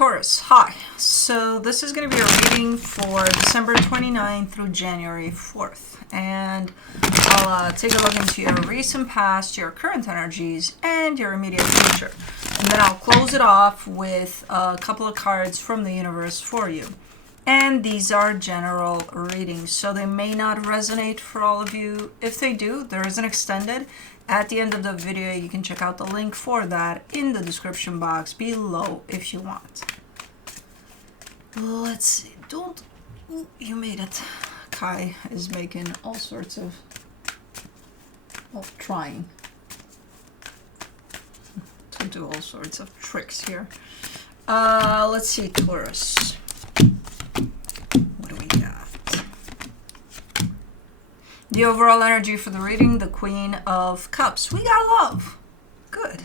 Taurus, hi. So this is going to be a reading for December 29th through January 4th. And I'll take a look into your recent past, your current energies, and your immediate future. And then I'll close it off with a couple of cards from the universe for you. And these are general readings, so they may not resonate for all of you. If they do, there is an extended. At the end of the video, you can check out the link for that in the description box below if you want. Let's see. Don't... Ooh, you made it. Kai is making all sorts of... Well, trying to do all sorts of tricks here. Let's see, Taurus. What do we got? The overall energy for the reading, the Queen of Cups. We got love. Good.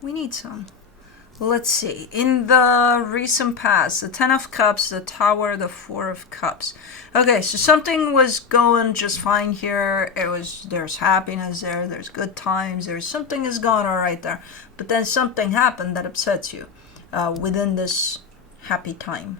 We need some. Let's see. In the recent past, the Ten of Cups, the Tower, the Four of Cups. Okay, so something was going just fine here. There's happiness there. There's good times. Something is going all right there. But then something happened that upsets you within this happy time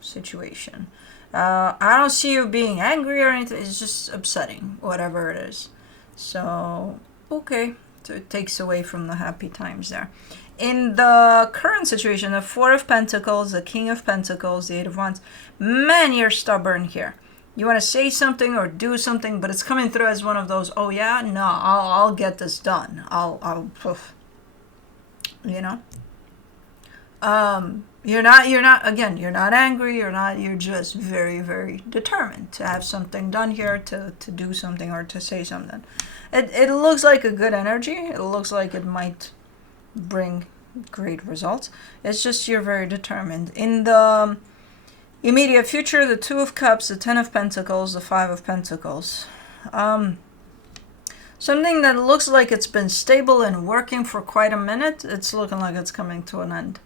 situation. I don't see you being angry or anything. It's just upsetting, whatever it is. So, okay. So it takes away from the happy times there. In the current situation, the Four of Pentacles, the King of Pentacles, the Eight of Wands. Man, you're stubborn here. You want to say something or do something, but it's coming through as one of those, oh yeah, no, I'll get this done. I'll poof. You know? You're not angry, you're just very, very determined to have something done here, to do something or to say something. It looks like a good energy. It looks like it might bring great results. It's just you're very determined. In the immediate future, the Two of Cups, the Ten of Pentacles, the Five of Pentacles. Something that looks like it's been stable and working for quite a minute, it's looking like it's coming to an end.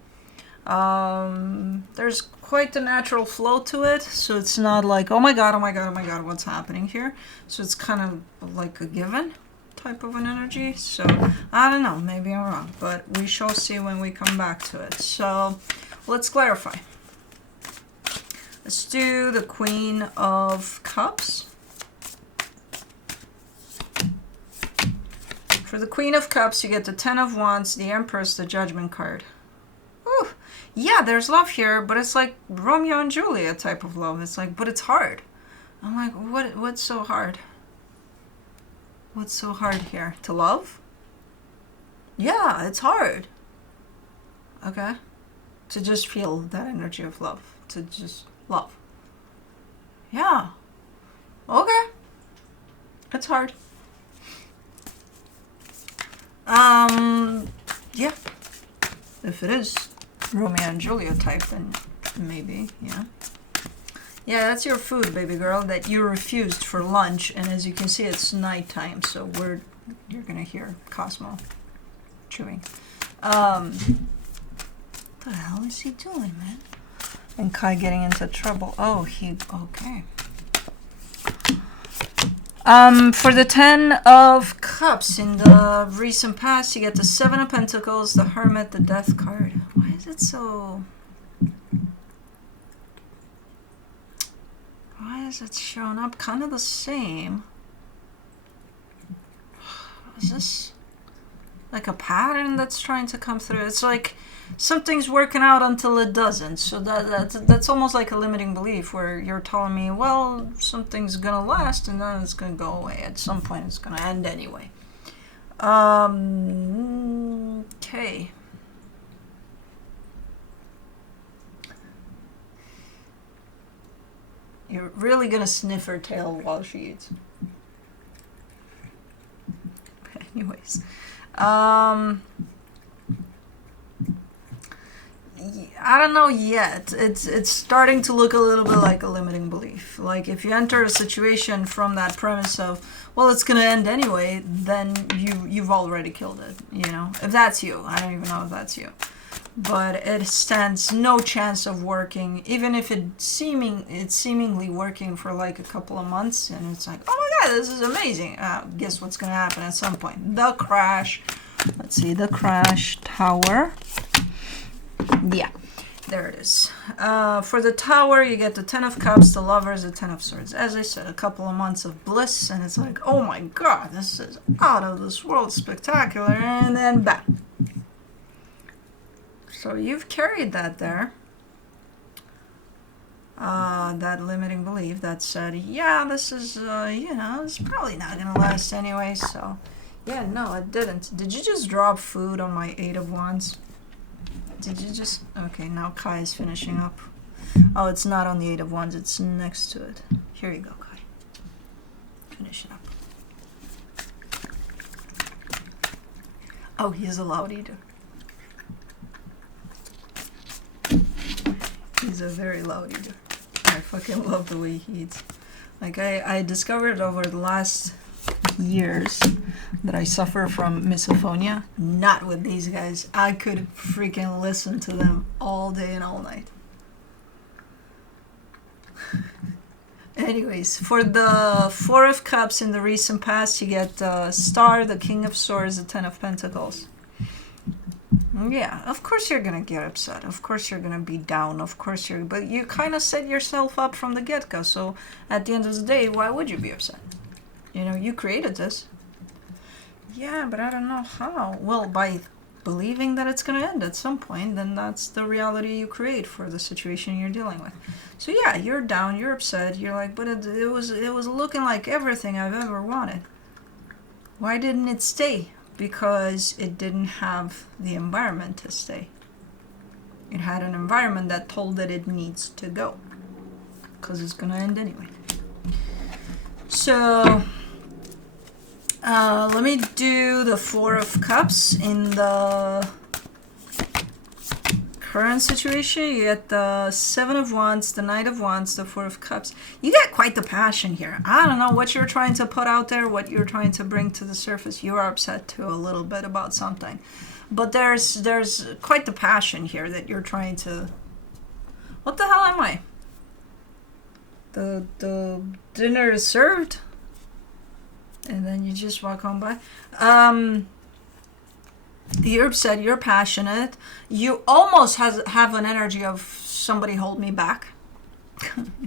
There's quite a natural flow to it, so it's not like, oh my god, what's happening here? So it's kind of like a given type of an energy. So I don't know, maybe I'm wrong, but we shall see when we come back to it. So let's clarify. Let's do the Queen of Cups. For the Queen of Cups, you get the Ten of Wands, the Empress, the Judgment card. Ooh. Yeah, there's love here, but it's like Romeo and Juliet type of love. It's like, but it's hard. I'm like, what's so hard? What's so hard here? To love? Yeah, it's hard. Okay? To just feel that energy of love. To just love. Yeah. Okay. It's hard. Yeah. If it is Romeo and Juliet type, then maybe, yeah. Yeah, that's your food, baby girl, that you refused for lunch, and as you can see, it's nighttime, so you're gonna hear Cosmo chewing. What the hell is he doing, man? And Kai getting into trouble. Oh, okay. For the Ten of Cups, in the recent past, you get the Seven of Pentacles, the Hermit, the Death card. Why is it so... Why is it showing up kind of the same? Is this like a pattern that's trying to come through? It's like something's working out until it doesn't. So that's almost like a limiting belief where you're telling me, well, something's gonna last and then it's gonna go away. At some point it's gonna end anyway. Okay. You're really gonna sniff her tail while she eats. Anyways. I don't know yet. It's starting to look a little bit like a limiting belief. Like if you enter a situation from that premise of, well, it's gonna end anyway, then you've already killed it. You know, if that's you, I don't even know if that's you, but it stands no chance of working, even if it's seemingly working for like a couple of months, and it's like, oh my god, this is amazing. Guess what's gonna happen at some point? The crash. Let's see, the crash, Tower. Yeah. There it is. For the Tower, you get the Ten of Cups, the Lovers, the Ten of Swords. As I said, a couple of months of bliss, and it's like, oh my god, this is out of this world spectacular, and then bam. So you've carried that there. That limiting belief that said, yeah, this is, it's probably not gonna last anyway, so. Yeah, no, it didn't. Did you just drop food on my Eight of Wands? Did you just... Okay, now Kai is finishing up. Oh, it's not on the Eight of Wands, it's next to it. Here you go, Kai. Finish it up. Oh, he's a loud eater. He's a very loud eater. I fucking love the way he eats. Like, I discovered over the last years that I suffer from misophonia. Not with these guys. I could freaking listen to them all day and all night. Anyways, for the Four of Cups in the recent past, you get the Star, the King of Swords, the Ten of Pentacles. Yeah, of course you're gonna get upset. Of course you're gonna be down. Of course you're... But you kind of set yourself up from the get-go. So at the end of the day, why would you be upset? You know, you created this. Yeah, but I don't know how. Well, by believing that it's going to end at some point, then that's the reality you create for the situation you're dealing with. So yeah, you're down, you're upset, you're like, but it was looking like everything I've ever wanted. Why didn't it stay? Because it didn't have the environment to stay. It had an environment that told it it needs to go. Because it's going to end anyway. So... let me do the Four of Cups in the current situation. You get the Seven of Wands, the Knight of Wands, the Four of Cups. You get quite the passion here. I don't know what you're trying to put out there, what you're trying to bring to the surface. You are upset too a little bit about something. But there's quite the passion here that you're trying to... What the hell am I? The dinner is served? And then you just walk on by. You're upset, you're passionate. You almost have an energy of somebody hold me back.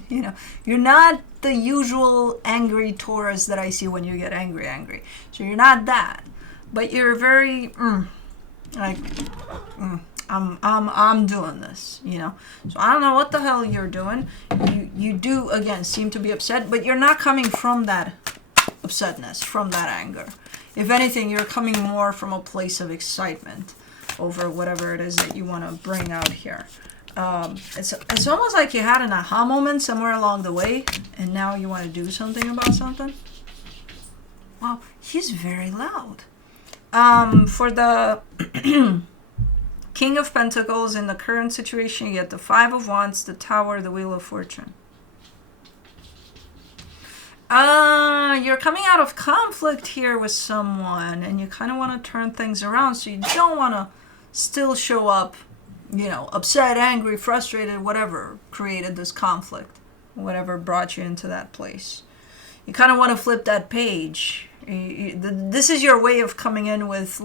You know, you're not the usual angry Taurus that I see when you get angry. So you're not that. But you're very, I'm doing this, you know. So I don't know what the hell you're doing. You do, again, seem to be upset, but you're not coming from that upsetness, from that anger. If anything, you're coming more from a place of excitement over whatever it is that you want to bring out here. It's almost like you had an aha moment somewhere along the way, and now you want to do something about something. Wow, he's very loud. For the King of Pentacles in the current situation, you get the Five of Wands, the Tower, the Wheel of Fortune. You're coming out of conflict here with someone, and you kind of want to turn things around, so you don't want to still show up, you know, upset, angry, frustrated, whatever created this conflict, whatever brought you into that place. You kind of want to flip that page. This is your way of coming in with,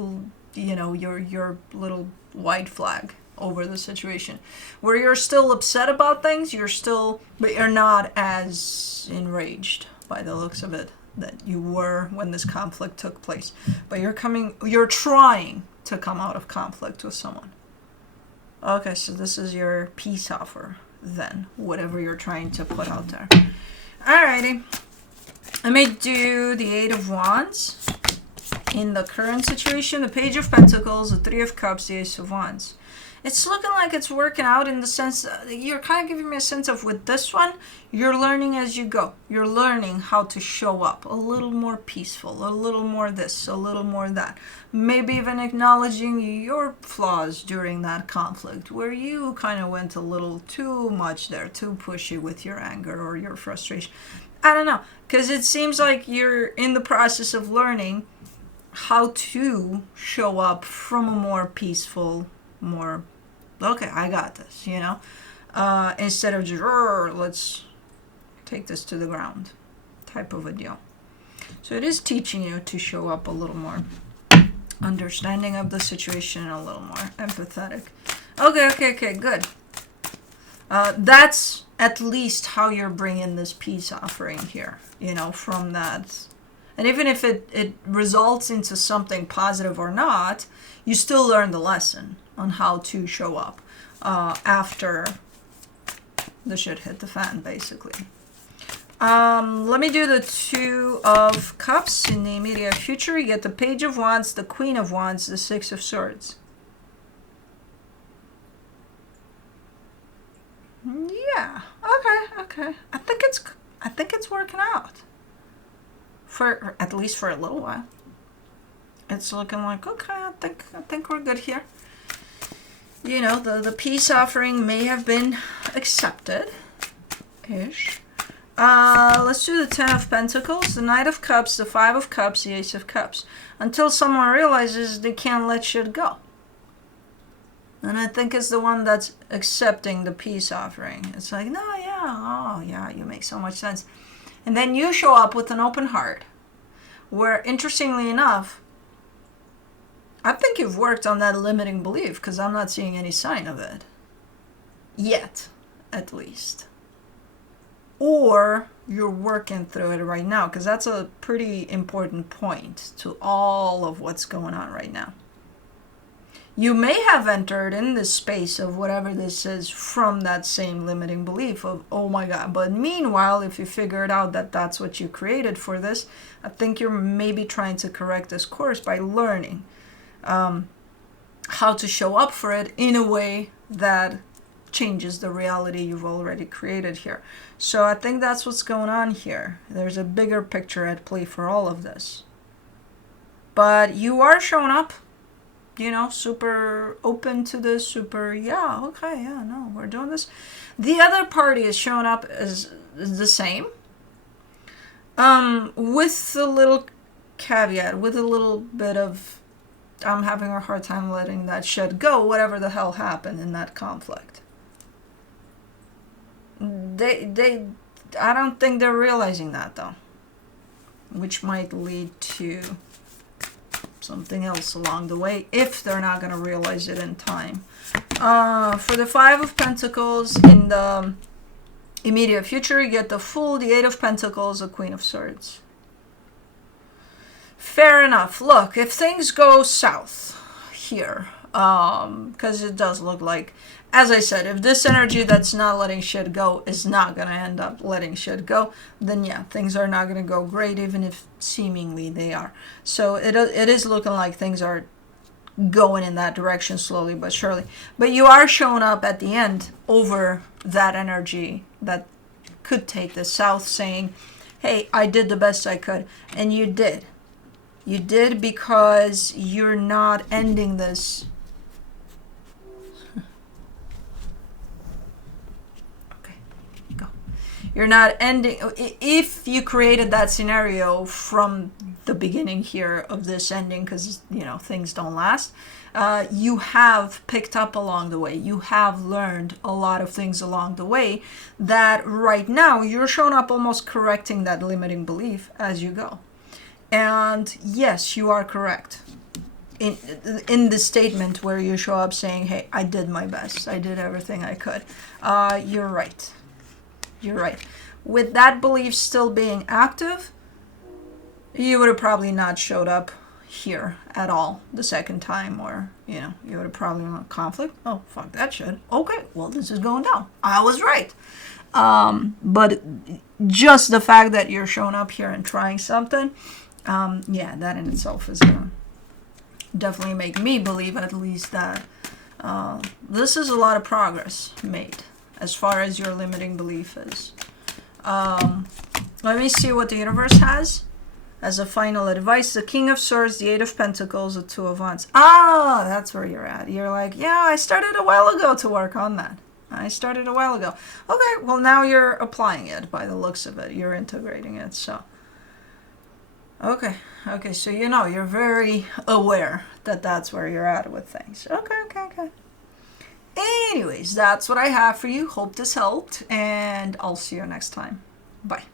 you know, your little white flag over the situation, where you're still upset about things, but you're not as enraged by the looks of it that you were when this conflict took place. But you're trying to come out of conflict with someone. Okay, so this is your peace offer then, whatever you're trying to put out there. Alrighty. Let me do the Eight of Wands in the current situation, the Page of Pentacles, the Three of Cups, the Ace of Wands. It's looking like it's working out in the sense that you're kind of giving me a sense of, with this one, you're learning as you go. You're learning how to show up a little more peaceful, a little more this, a little more that. Maybe even acknowledging your flaws during that conflict, where you kind of went a little too much there, too pushy with your anger or your frustration. I don't know, because it seems like you're in the process of learning how to show up from a more peaceful, more, okay, I got this, you know, instead of just, let's take this to the ground type of a deal. So it is teaching you to show up a little more understanding of the situation, and a little more empathetic. Okay, good. That's at least how you're bringing this peace offering here, you know, from that. And even if it results into something positive or not, you still learn the lesson on how to show up after the shit hit the fan, basically. Let me do the Two of Cups in the immediate future. You get the Page of Wands, the Queen of Wands, the Six of Swords. Yeah. Okay. I think it's working out. For at least for a little while. It's looking like, okay, I think we're good here. You know, the peace offering may have been accepted ish. Let's do the Ten of Pentacles, the Knight of Cups, the Five of Cups, the Ace of Cups. Until someone realizes they can't let shit go. And I think it's the one that's accepting the peace offering. It's like, no, yeah, oh, yeah, you make so much sense. And then you show up with an open heart. Where, interestingly enough, I think you've worked on that limiting belief, because I'm not seeing any sign of it. Yet, at least. Or you're working through it right now, because that's a pretty important point to all of what's going on right now. You may have entered in this space of whatever this is from that same limiting belief of, oh my God. But meanwhile, if you figured out that that's what you created for this, I think you're maybe trying to correct this course by learning how to show up for it in a way that changes the reality you've already created here. So I think that's what's going on here. There's a bigger picture at play for all of this. But you are showing up. You know, super open to this, super, yeah, okay, yeah, no, we're doing this. The other party is showing up as the same, with a little caveat, with a little bit of, I'm having a hard time letting that shit go, whatever the hell happened in that conflict. I don't think they're realizing that, though, which might lead to something else along the way if they're not going to realize it in time. For the Five of Pentacles in the immediate future, you get the Fool, the Eight of Pentacles, the Queen of Swords. Fair enough. Look, if things go south here, because it does look like, as I said, if this energy that's not letting shit go is not going to end up letting shit go, then yeah, things are not going to go great, even if seemingly they are. So it is looking like things are going in that direction slowly but surely. But you are showing up at the end over that energy that could take the south, saying, hey, I did the best I could. And you did. You did, because you're not ending this. You're not ending, if you created that scenario from the beginning here of this ending, because, you know, things don't last, you have picked up along the way. You have learned a lot of things along the way that right now you're showing up almost correcting that limiting belief as you go. And yes, you are correct in the statement where you show up saying, hey, I did my best. I did everything I could. You're right. You're right. With that belief still being active, you would have probably not showed up here at all the second time, or, you know, you would have probably been in conflict. Oh, fuck that shit. Okay, well, this is going down. I was right. But just the fact that you're showing up here and trying something, yeah, that in itself is going to definitely make me believe at least that this is a lot of progress made as far as your limiting belief is. Let me see what the universe has as a final advice. The King of Swords, the Eight of Pentacles, the Two of Wands. Ah, that's where you're at. You're like, yeah, I started a while ago to work on that. I started a while ago. Okay, well, now you're applying it by the looks of it. You're integrating it, so. Okay, so you know, you're very aware that that's where you're at with things. Okay. Anyways, that's what I have for you. Hope this helped, and I'll see you next time. Bye.